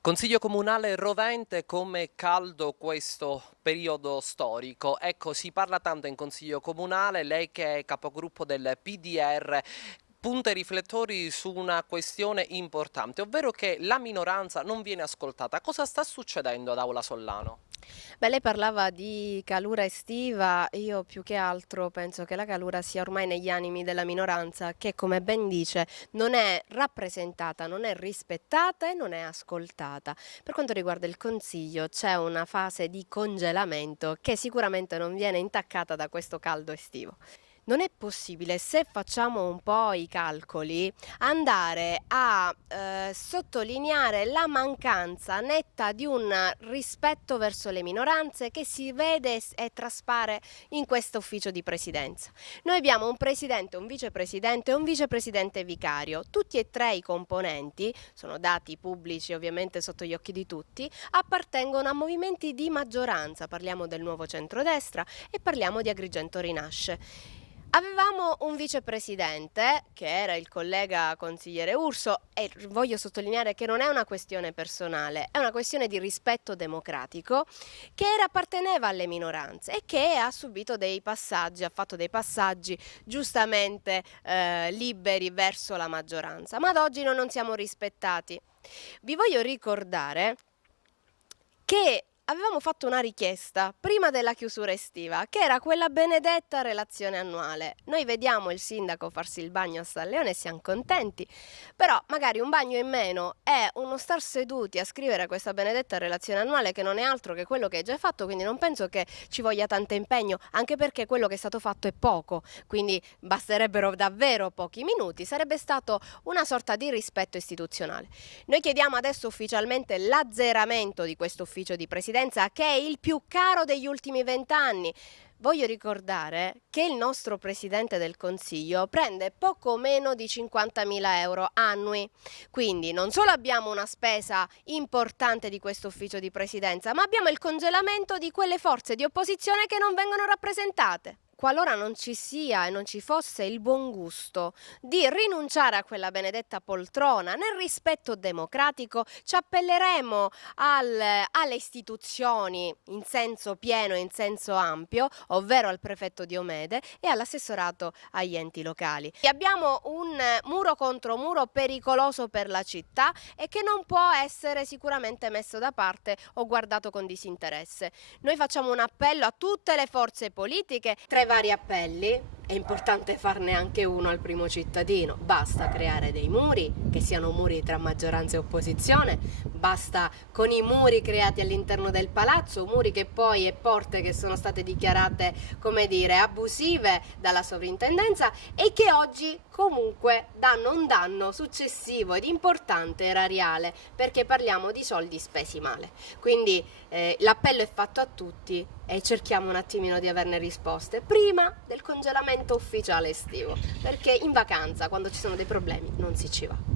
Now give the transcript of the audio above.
Consiglio comunale rovente, come caldo questo periodo storico. Ecco, si parla tanto in consiglio comunale, lei che è capogruppo del PDR, punta i riflettori su una questione importante, ovvero che la minoranza non viene ascoltata. Cosa sta succedendo ad Aula Sollano? Beh, lei parlava di calura estiva, io più che altro penso che la calura sia ormai negli animi della minoranza che, come ben dice, non è rappresentata, non è rispettata e non è ascoltata. Per quanto riguarda il Consiglio, c'è una fase di congelamento che sicuramente non viene intaccata da questo caldo estivo. Non è possibile, se facciamo un po' i calcoli, andare a sottolineare la mancanza netta di un rispetto verso le minoranze che si vede e traspare in questo ufficio di presidenza. Noi abbiamo un presidente, un vicepresidente e un vicepresidente vicario. Tutti e tre i componenti, sono dati pubblici ovviamente sotto gli occhi di tutti, appartengono a movimenti di maggioranza. Parliamo del Nuovo Centrodestra e parliamo di Agrigento Rinasce. Avevamo un vicepresidente, che era il collega consigliere Urso, e voglio sottolineare che non è una questione personale, è una questione di rispetto democratico, che apparteneva alle minoranze e che ha subito dei passaggi, ha fatto dei passaggi giustamente liberi verso la maggioranza, ma ad oggi noi non siamo rispettati. Vi voglio ricordare che avevamo fatto una richiesta prima della chiusura estiva, che era quella benedetta relazione annuale. Noi vediamo il sindaco farsi il bagno a San Leone e siamo contenti, però magari un bagno in meno è uno star seduti a scrivere questa benedetta relazione annuale che non è altro che quello che è già fatto, quindi non penso che ci voglia tanto impegno, anche perché quello che è stato fatto è poco, quindi basterebbero davvero pochi minuti, sarebbe stato una sorta di rispetto istituzionale. Noi chiediamo adesso ufficialmente l'azzeramento di questo ufficio di presidenza che è il più caro degli ultimi 20 anni. Voglio ricordare che il nostro Presidente del Consiglio prende poco meno di 50.000 euro annui, quindi non solo abbiamo una spesa importante di questo ufficio di presidenza, ma abbiamo il congelamento di quelle forze di opposizione che non vengono rappresentate. Qualora non ci sia e non ci fosse il buon gusto di rinunciare a quella benedetta poltrona nel rispetto democratico, ci appelleremo alle istituzioni in senso pieno e in senso ampio, ovvero al prefetto Diomede e all'assessorato agli enti locali. Abbiamo un muro contro muro pericoloso per la città e che non può essere sicuramente messo da parte o guardato con disinteresse. Noi facciamo un appello a tutte le forze politiche, tra i vari appelli è importante farne anche uno al primo cittadino. Basta creare dei muri, che siano muri tra maggioranza e opposizione, basta con i muri creati all'interno del palazzo, muri che poi e porte che sono state dichiarate, come dire, abusive dalla sovrintendenza e che oggi comunque danno un danno successivo ed importante erariale, perché parliamo di soldi spesi male. Quindi l'appello è fatto a tutti e cerchiamo un attimino di averne risposte prima del congelamento ufficiale estivo, perché in vacanza, quando ci sono dei problemi, non si ci va.